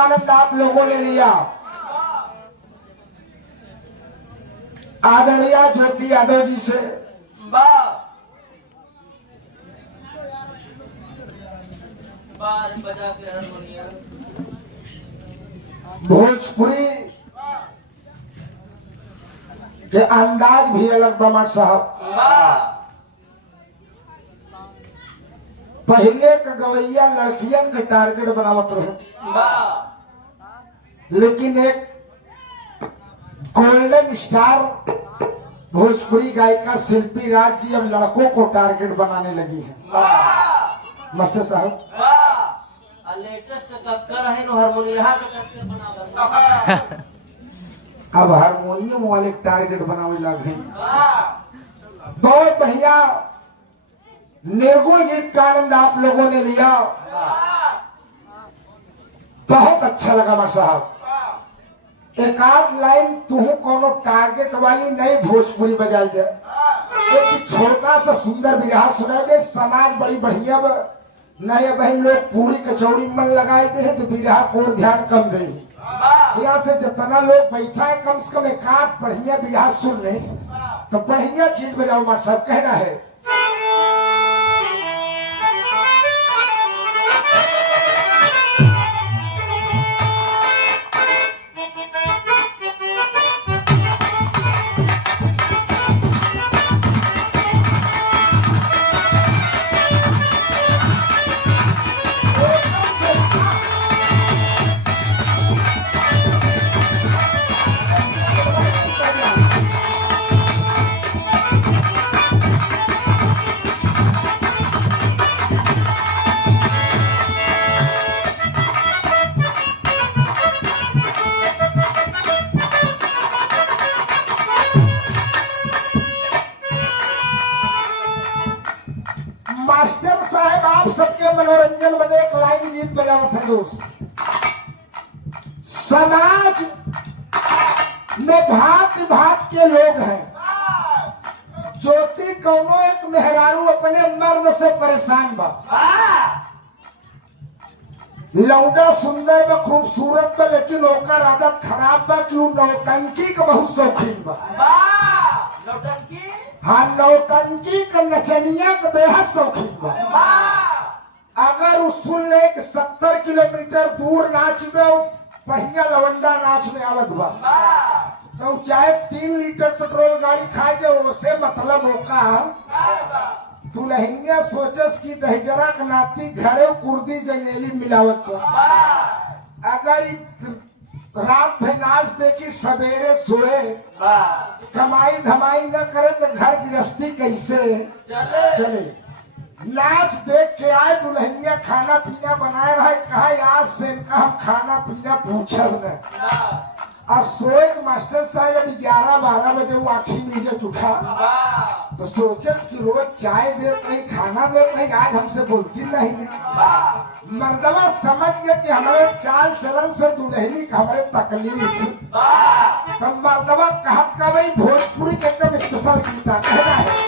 का आनंद आप लोगों ने लिया। आदरणीय ज्योति यादव जी से भोजपुरी के अंदाज भी अलग बमर साहब। पहले का गवैया लड़कियन के टारगेट बनावत रहे, लेकिन एक गोल्डन स्टार भोजपुरी गायिका शिल्पी राज जी अब लड़कों को टारगेट बनाने लगी है। मास्टर साहब लेटेस्ट हारमोनियम अब हारमोनियम वाले टारगेट बनावे लगे। बहुत बढ़िया निर्गुण गीत का आनंद आप लोगों ने लिया, बहुत अच्छा लगा मां साहब। एक आध लाइन तू कोनो टारगेट वाली नई भोजपुरी बजाई दे, एक छोटा सा सुंदर विरहा सुना दे। समाज बड़ी बढ़िया नए बहन लोग पूरी कचौड़ी मन लगाए दे हैं तो विरहा को ध्यान कम दे। यहाँ से जितना लोग बैठा है कम से कम एक आध बढ़िया विरहा सुन ले तो बढ़िया चीज बजाओ मां साहब, कहना है। मास्टर साहब आप सबके मनोरंजन में एक लाइन गीत बजावत है दोस्त। समाज में भांति भांति के लोग हैं। ज्योति कौनो एक मेहरारू अपने मर्द से परेशान बा, लौंडा सुंदर बा खूबसूरत बा, लेकिन ओकर आदत खराब बा कि नौटंकी का बहुत शौकीन बा। हाँ, नौटंकी का नचनिया का बेहद शौकीन बा। अगर वो सुन ले कि 70 किलोमीटर दूर नाच में पहिया लवंडा नाच में आवत बा तो चाहे 3 लीटर पेट्रोल गाड़ी खाए दे, उसे मतलब होका दुल्हनिया सोचस की दहजरा के नाती घरे कुर्दी जंगेली मिलावत बा। अगर रात भर नाच देखी सवेरे सोए, कमाई धमाई न करे तो घर गृहस्थी कैसे चले। नाच देख के आए दुल्हनिया खाना पीना बनाए रहे, कहा आज से इनका हम खाना पीना पूछब न। और सोए मास्टर साहब जब 11-12 बजे वो आखी नीचे उठा तो सोचस कि रोज चाय देते रही खाना देते रही, आज हमसे बोलती नहीं। मर्दवा समझ गया कि हमारे चाल चलन से दुल्हनी का हमारे तकलीफ। तब मर्दवा कहत का भाई भोजपुरी के एकदम स्पेशल गीता कहना है।